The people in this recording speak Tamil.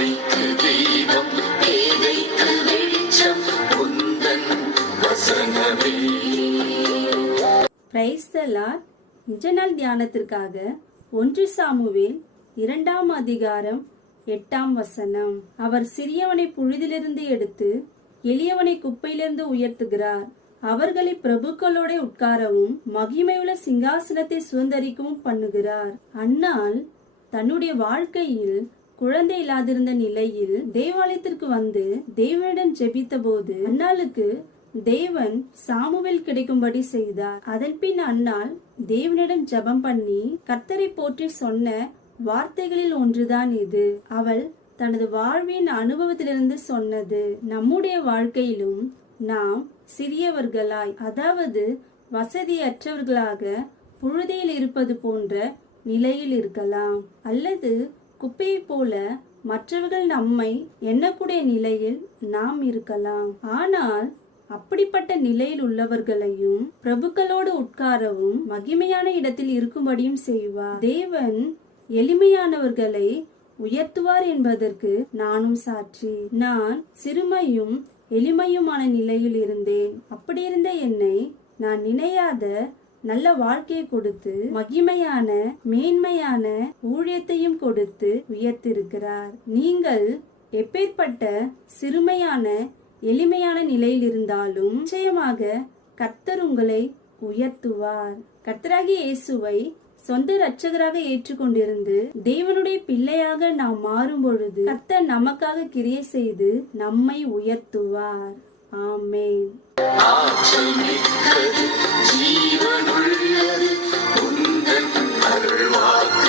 பாதைக்கு தீபம், பேதைக்கு வெளிச்சம் உந்தன் வசனமே. Praise the Lord. இன்றைய நாள் தியானத்திற்காக 1 சாமுவேல் 2 அதிகாரம் 8 அவர் சிறியவனை புழுதிலிருந்து எடுத்து எளியவனை குப்பையிலிருந்து உயர்த்துகிறார். அவர்களை பிரபுக்களோட உட்காரவும் மகிமையுள்ள சிங்காசனத்தை சுதந்தரிக்கவும் பண்ணுகிறார். அன்னாள் தன்னுடைய வாழ்க்கையில் குழந்தை இல்லாதிருந்த நிலையில் தேவாலயத்திற்கு வந்து தேவனிடம் ஜெபித்த போது அன்னாளுக்கு தேவன் சாமுவேல் கிடைக்கும்படி செய்தார். அதன் பின் அன்னாள் தேவனிடம் ஜெபம் பண்ணி கர்த்தரை போற்றி சொன்ன வார்த்தைகளில் ஒன்றுதான் இது. அவள் தனது வாழ்வின் அனுபவத்திலிருந்து சொன்னது. நம்முடைய வாழ்க்கையிலும் நாம் சிறியவர்களாய், அதாவது வசதியற்றவர்களாக புழுதியில் இருப்பது போன்ற நிலையில் இருக்கலாம், அல்லது குப்பையை போல மற்றவர்கள் நம்மை எண்ணக்கூடிய நிலையில் நாம் இருக்கலாம். ஆனால் அப்படிப்பட்ட நிலையில் உள்ளவர்களையும் பிரபுக்களோடு உட்காரவும் மகிமையான இடத்தில் இருக்கும்படியும் செய்வார். தேவன் எளிமையானவர்களை உயர்த்துவார் என்பதற்கு நானும் சாட்சி. நான் சிறுமையும் எளிமையுமான நிலையில் இருந்தேன். அப்படி இருந்த என்னை நான் நினையாத நல்ல வாழ்க்கையை கொடுத்து மகிமையான மேன்மையான ஊழியத்தையும் கொடுத்து உயர்த்திருக்கிறார். நீங்கள் எப்பேற்பட்ட சிறுமையான எளிமையான நிலையில் இருந்தாலும் நிச்சயமாக கர்த்தர் உங்களை உயர்த்துவார். கர்த்தராகிய இயேசுவை சொந்த இரட்சகராக ஏற்றுக்கொண்டிருந்து தேவனுடைய பிள்ளையாக நாம் மாறும் பொழுது கர்த்தர் நமக்காக கிரியை செய்து நம்மை உயர்த்துவார். ஆமென். ஜீவனுள்ளது உந்தன் அருள்வாக்கு